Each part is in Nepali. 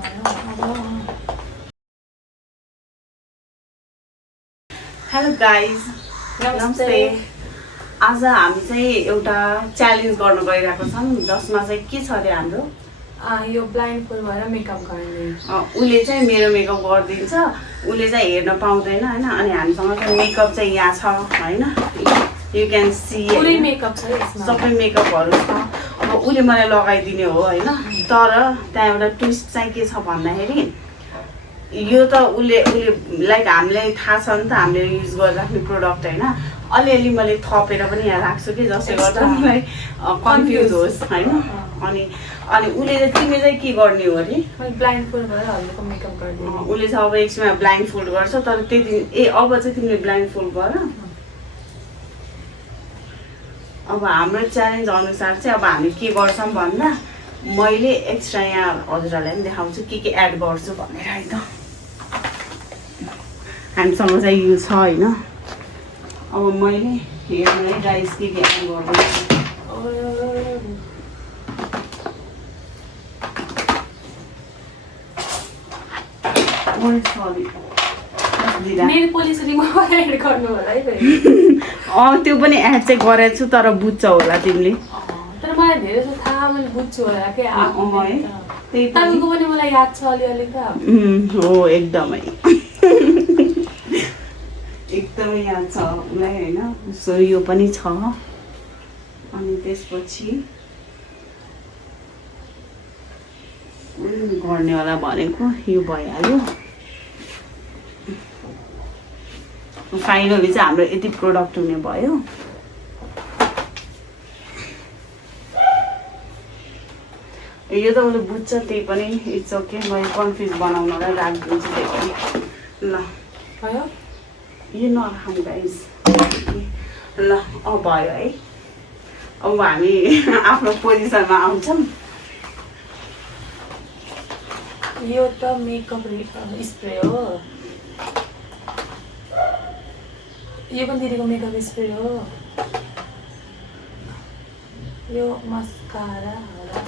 हेलो गाइज, नमस्ते। आज हामी चाहिँ एउटा च्यालेन्ज गर्न गइरहेको छौँ जसमा चाहिँ के छ अरे हाम्रो यो ब्लाइन्ड फुल भएर मेकअप गर्ने। उसले चाहिँ मेरो मेकअप गरिदिन्छ, उसले चाहिँ हेर्न पाउँदैन होइन। अनि हामीसँग चाहिँ मेकअप चाहिँ यहाँ छ होइन, यु क्यान सी पुरै मेकअप छ यसमा, सबै मेकअपहरू छ। अब उसले मलाई लगाइदिने हो होइन, तर त्यहाँ एउटा ट्विस्ट चाहिँ के छ भन्दाखेरि यो त उसले लाइक हामीलाई थाहा छ नि त, हामीले युज गरिराख्ने प्रोडक्ट होइन। अलिअलि मैले थपेर पनि यहाँ राख्छु कि जसले गर्दा मलाई कन्फ्युज होस् होइन। अनि उसले चाहिँ तिमीले चाहिँ के गर्ने हो अरे? ब्लाइन्ड फुल भएर हल्का मेकअप गरिदिनु। उसले चाहिँ अब एकछिनमा ब्लाइन्ड फोल्ड गर्छ, तर त्यति अब चाहिँ तिमीले ब्लाइन्ड फोल्ड गर। अब हाम्रो च्यालेन्ज अनुसार चाहिँ अब हामी के गर्छौँ भन्दा मैले एक्स्ट्रा यहाँ हजुरहरूलाई पनि देखाउँछु के एड गर्छु भनेर है त। हामीसँग चाहिँ यो छ होइन। अब मैले हेर्नु है गाइस के एड गर्दैछु। मेरो पोलिस रिमोभर एड गर्नु होला है फेरि। त्यो पनि एड चाहिँ गरेको छु, तर बुझ्छ होला तिमीले। तर मलाई धेरै जस्तो थाहा, मैले बुझ्छु होला के तपाईँको पनि मलाई याद छ अलिअलि त। हो एकदमै एकदमै याद छ उसलाई होइन। सो यो पनि छ। अनि त्यसपछि गर्नेवाला भनेको यो भइहाल्यो। फाइनली चाहिँ हाम्रो यति प्रोडक्ट हुने भयो। यो त उसले बुझ्छ, त्यही पनि इट्स ओके। मैले कन्फ्युज बनाउनलाई राखिदिन्छु त्यही पनि। ल भयो यो नराखौँ गाइस। ल अब भयो है। अब हामी आफ्नो पोजिसनमा आउँछौँ। यो त मेकअप स्प्रे हो। यो पनि दिदीको मेकअप स्प्रे हो। यो मस्कारा होला।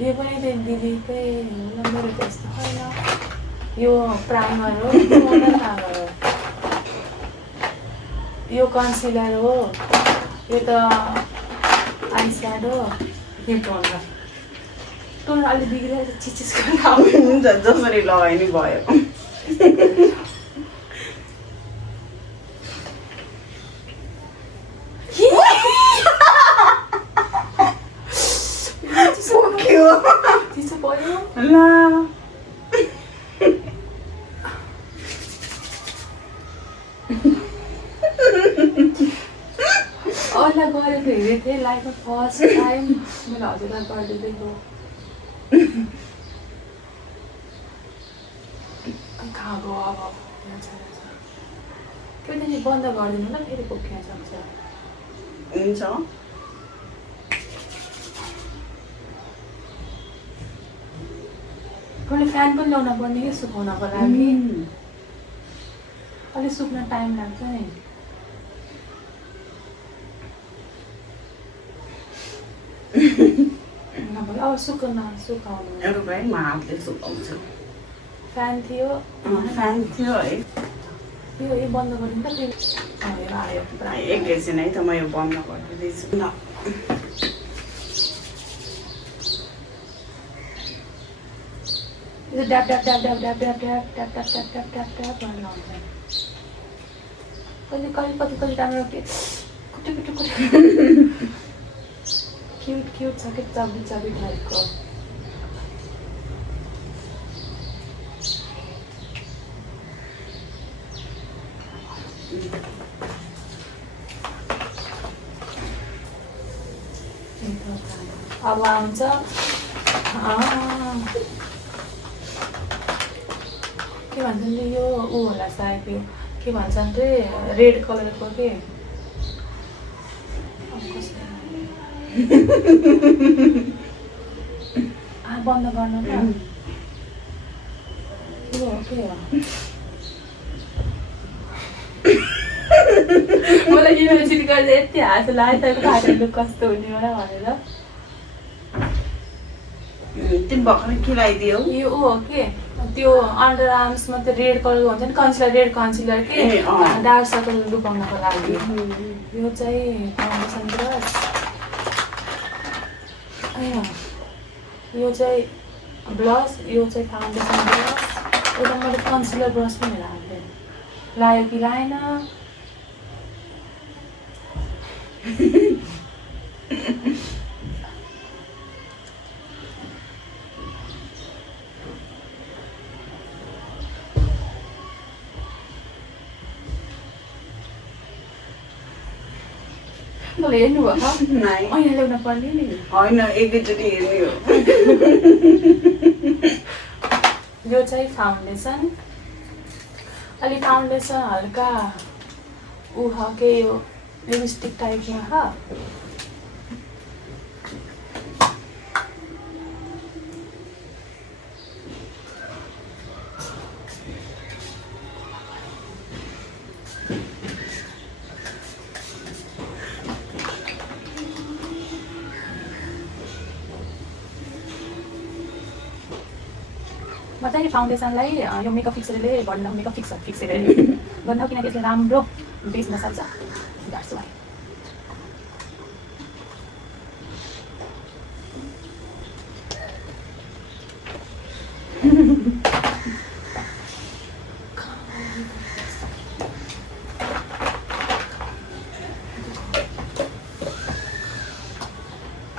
यो पनि दिदीकै होला, मेरो त्यस्तो होइन। यो प्राइमर हो, यो कन्सिलर हो, यो त आई स्याडो, यो टोनर। टोनर अलिक बिग्रिरहेको छ, चिचिस हुन्छ जसरी लगाइ नि भयो। अरूलाई गरेको हेरेको थिएँ लाइफमा फर्स्ट टाइम मैले हजुरलाई गरिदिँदैको। कहाँ गयो अब? त्यो त बन्द गरिदिनु ल, फेरि पोख्न सक्छ। हुन्छ मैले फ्यान पनि ल्याउन पर्ने कि सुकाउनको लागि। अलिक सुक्न टाइम लाग्छ नि। अब सुकाउनु एउटा भाइ म हातले सुकाउँछु। फ्यान थियो है। यो बन्द गरिदिनु त फेरि आयो। एकैछिन है त, म यो बन्द गरिदिँदैछु ल। यो dab dab dab dab dab dab dab dab dab dab dab dab dab गरेर आउँछ। कति राम्रो कुटु क्युट छ कि चबी टाइपको। अब आउँछ के भन्छन् यो ऊ होला सायद, यो के भन्छन् रे रेड कलरको के बन्द गर्नु न। यो के हो? मलाई युनिभर्सिटी गर्दा यति हाँस लाग्यो त खाने लुक कस्तो हुने मलाई भनेर तिमी भर्खरै के लगाइदियौ यो ऊ हो के त्यो अन्डर आर्म्समा त्यो रेड कलरको हुन्छ नि कन्सिलर रेड कन्सिलर के ए, अँ। डार्क सर्कल लुकाउनको लागि यो चाहिँ फाउन्डेसन ब्रस यो चाहिँ ब्लस यो चाहिँ फाउन्डेसन ब्रस एउटा मैले कन्सिलर ब्रस पनि लगाएको लायो कि लाएन मैले हेर्नु भयो नाइ यहाँ ल्याउन पर्ने नि होइन एकैचोटि हेर्ने हो यो चाहिँ फाउन्डेसन अलि फाउन्डेसन हल्का ऊ ह के यो लिपस्टिक टाइपमा ह म चाहिँ फाउन्डेसनलाई यो मेकअप फिक्सरले गर्नु मेकअप फिक्सरले गर्नु किनकि यसले राम्रो बेच्न सक्छ द्याट्स वाइ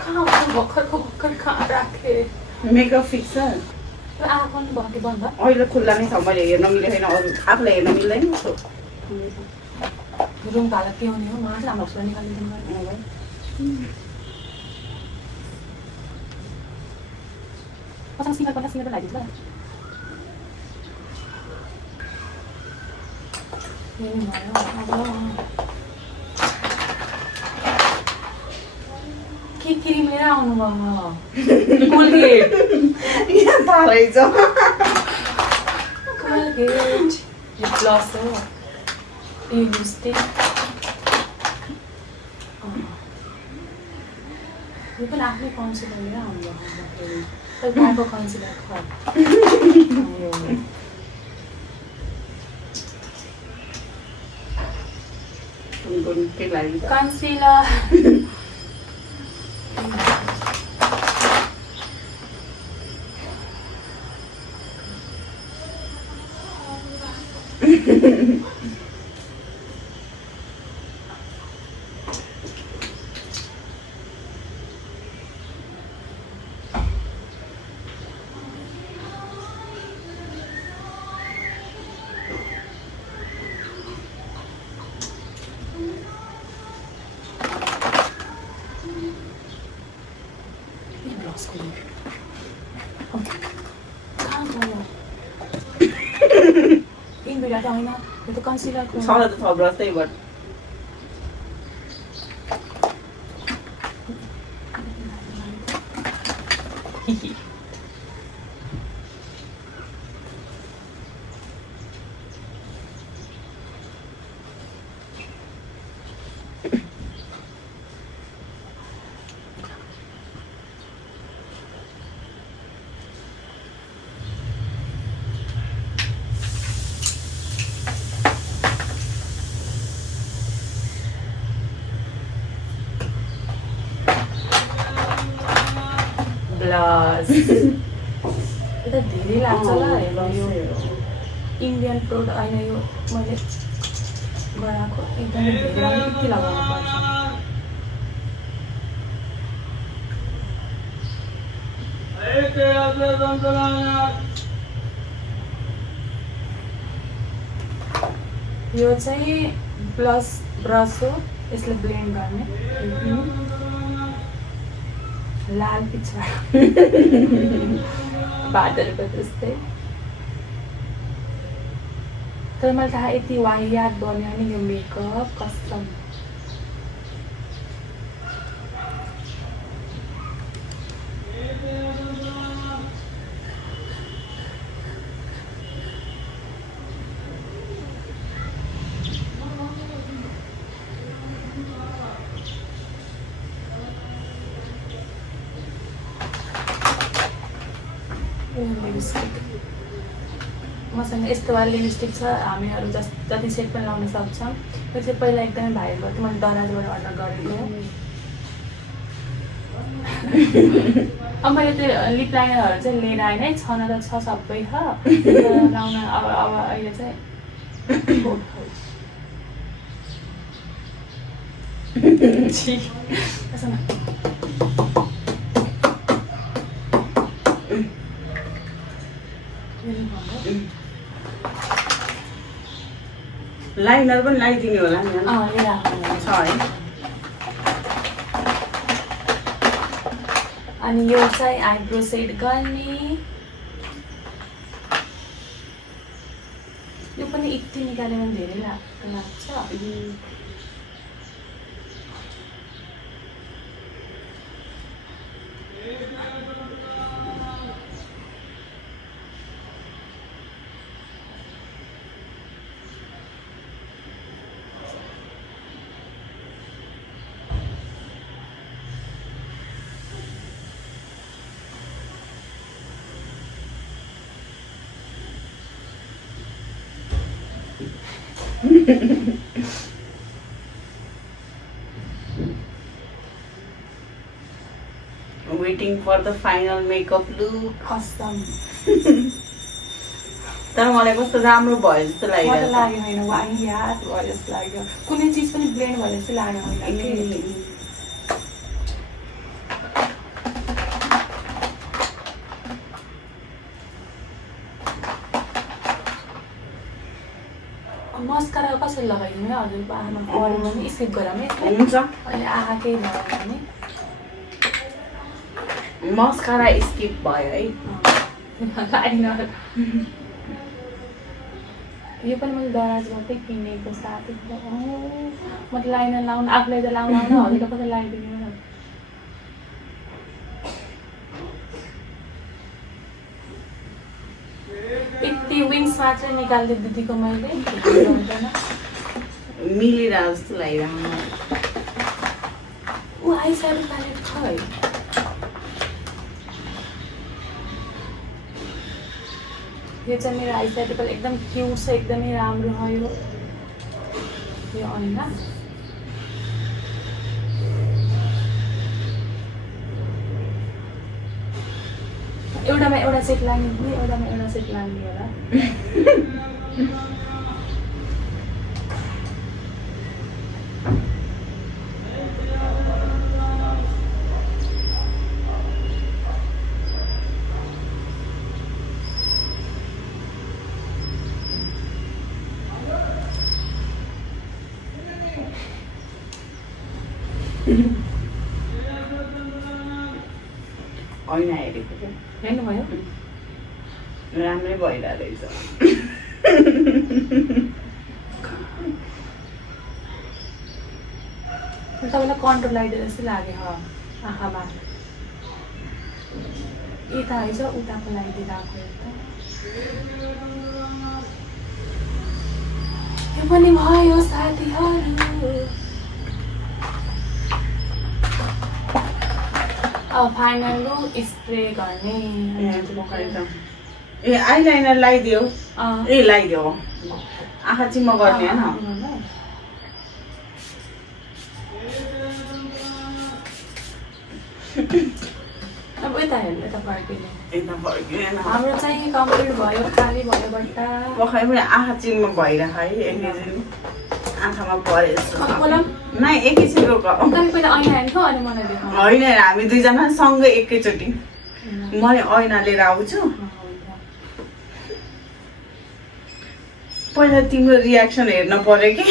भर्खर कहाँ राखेँ मेकअप फिक्सर आँखा पनि भयो कि बन्द अहिले खुल्ला नै छ मैले हेर्न मिलेको छैन अरू आफूलाई हेर्न मिल्दैन रुमको हालत के हुने हो मलाई चाहिँ राम्रो होस्टेल निकालिदिनु भयो पचास सिङ्गल लगाइदिन्छ के क्रिम लिएर आउनु भयो कोलगेट यहाँ थाहा रहेछ कोलगेट यो ब्लस हो यो लिपस्टिक यो पनि आफ्नै कन्सिलर लिएर आउनु भयो घरको कन्सिलर के लागि कन्सिलर होइन यो त कन्सिलरको सधैँ त थप रस्तै बट ब्लस यो त धेरै लाग्छ ल यो इन्डियन प्रोडक्ट होइन यो मैले गराएको एकदमै धेरै कति लगाउनु पर्छ यो चाहिँ ब्लस ब्रस हो यसले ब्लेन्ड गर्ने लाल पिछा बादलको जस्तै तर मलाई थाहा यति वाहियात बन्यो नि यो मेकअप कसम लिपस्टिक मसँग यस्तो वाला लिपस्टिक छ हामीहरू जति सेट पनि लाउन सक्छौँ त्यो चाहिँ पहिला एकदमै भाइरल भएको थियो मैले दराजबाट अर्डर गरेको अब मैले त्यो लिप लाइनरहरू चाहिँ लिएर आएँ है छन त छ सबै छ लाउन अब अहिले चाहिँ लाइनर पनि लगाइदिने होला नि छ है अनि यो चाहिँ आइब्रो सेट गर्ने यो पनि यति निकाल्यो भने धेरै लाग्छ waiting for the final makeup look कसम तर मलाई कस्तो राम्रो भयो जस्तो मलाई लागिरहेछ लाग्यो होइन वाहियात भयो जस्तो लाग्यो कुनै चिज पनि ब्लेन्ड भयो जस्तो लाग्यो मलाई मस्कारा कसरी लगाइदिनु है हजुरको आमा पऱ्यो भने स्किप गराउँ हुन्छ अहिले आँखा केही भयो भने मस्कारा स्किप भयो है लाइनर यो पनि मैले दराजबाटै किनेको साथी म त लाइनर लाउनु आफूलाई त लाउनु आउनु हजुरले कसरी लगाइदिनु यति विङ्स मात्रै निकाल्दै दिदीको मैले मिलिरहेको जस्तो लागिरहेको ऊ आइस्याडो प्यालेट छ है यो चाहिँ मेरो आइस्याडो प्यालेट एकदम क्युट छ एकदमै राम्रो हो यो ऐना एउटामा एउटा सेट लाग्ने कि एउटामा एउटा सेट लाग्ने होला ऐना हेरेको थियो हेर्नुभयो राम्रै भइरहेको रहेछ तपाईँलाई कन्ट्रोल लगाइदिएर जस्तो लाग्यो आँखामा यता है छ उताको लगाइदिरहेको एउटा यो पनि भयो साथीहरू अब फाइनल लुक स्प्रे गर्ने ए आइलाइनर लगाइदियो अँ ए लगाइदियो आँखा चिम्म गर्ने होइन अब यता हेर्नु यता फर्किने यता फर्किएन हाम्रो चाहिँ कम्प्लिट भयो खाली भयो बट्टा पखाइ पनि आँखा चिम्म भइरहेको है एकैछिन आँखामा परे नै एकैछिन रोक तपाईँ पहिला ऐना हेर्नु अनि मलाई देखाउनु होइन हामी दुईजना सँगै एकैचोटि मैले ऐना लिएर आउँछु पहिला तिम्रो रियाक्सन हेर्न पर्यो कि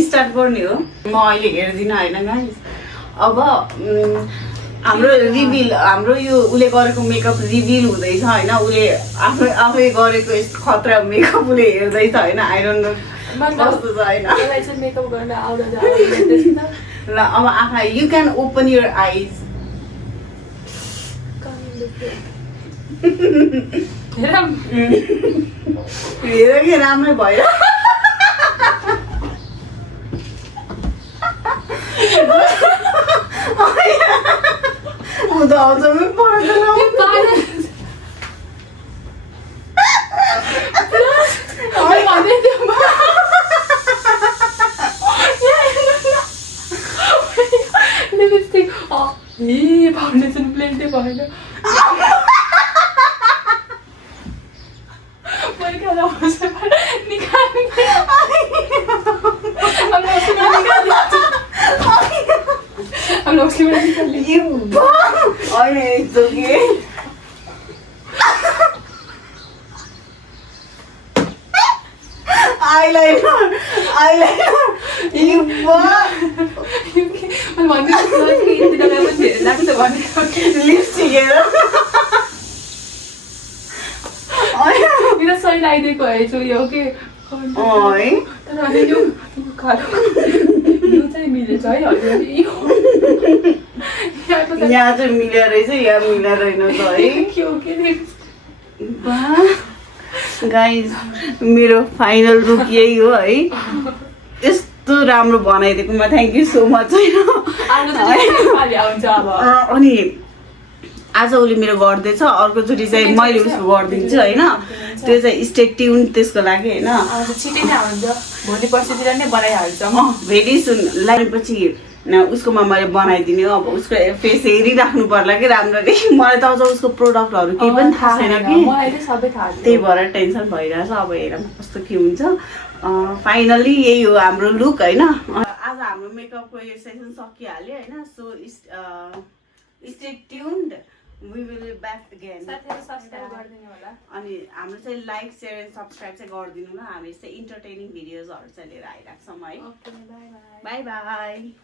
स्टार्ट गर्ने हो म अहिले हेर्दिनँ होइन गाइस अब हाम्रो रिभिल हाम्रो यो उसले गरेको मेकअप रिभिल हुँदैछ होइन उसले आफै गरेको यस्तो खतरा मेकअप उसले हेर्दैछ होइन आइरन कस्तो छ होइन मेकअप गर्न आउँदा ल अब आँखा यु क्यान ओपन युर आइज हेर कि राम्रै भयो म त आउँछमै पर्दैन लिपस्टिक फाउन्डेसन प्लेन्टै भएन होइन यस्तो के आइलाइनर लिपस्टिक मेरो सही लगाइदिएको है यो के है तर अनि यो कालो यो चाहिँ मिलेछ है हजुर यहाँ चाहिँ मिलेर रहेछ यहाँ मिलेर रहेन त है के हो के गाइज मेरो फाइनल लुक यही हो है यस्तो राम्रो बनाइदिएकोमा थ्याङ्क यू सो मच आउँछ अब अनि आज उसले मेरो गर्दैछ अर्कोचोटि चाहिँ मैले उसको गरिदिन्छु होइन त्यो चाहिँ स्टे ट्युन त्यसको लागि होइन छिटै नै हुन्छ भोलि पर्सितिर नै बनाइहाल्छ म भेरी सुन लगाएपछि उसकोमा मैले बनाइदिने हो अब उसको फेस हेरिराख्नु पर्ला कि राम्ररी मलाई त अझ उसको प्रोडक्टहरू केही पनि थाहा छैन कि मलाई चाहिँ सबै थाहा छ त्यही भएर टेन्सन भइरहेछ अब हेरौँ कस्तो के हुन्छ फाइनली यही हो हाम्रो लुक होइन आज हाम्रो मेकअपको यो सेसन सकिहाल्यो होइन so stay tuned we will be back again subscribe गरिदिनु होला अनि हाम्रो चाहिँ लाइक सेयर एन्ड सब्सक्राइब चाहिँ गरिदिनु ल हामी चाहिँ इन्टरटेनिङ भिडियोजहरू चाहिँ लिएर आइरहेको छौँ है okay by by by by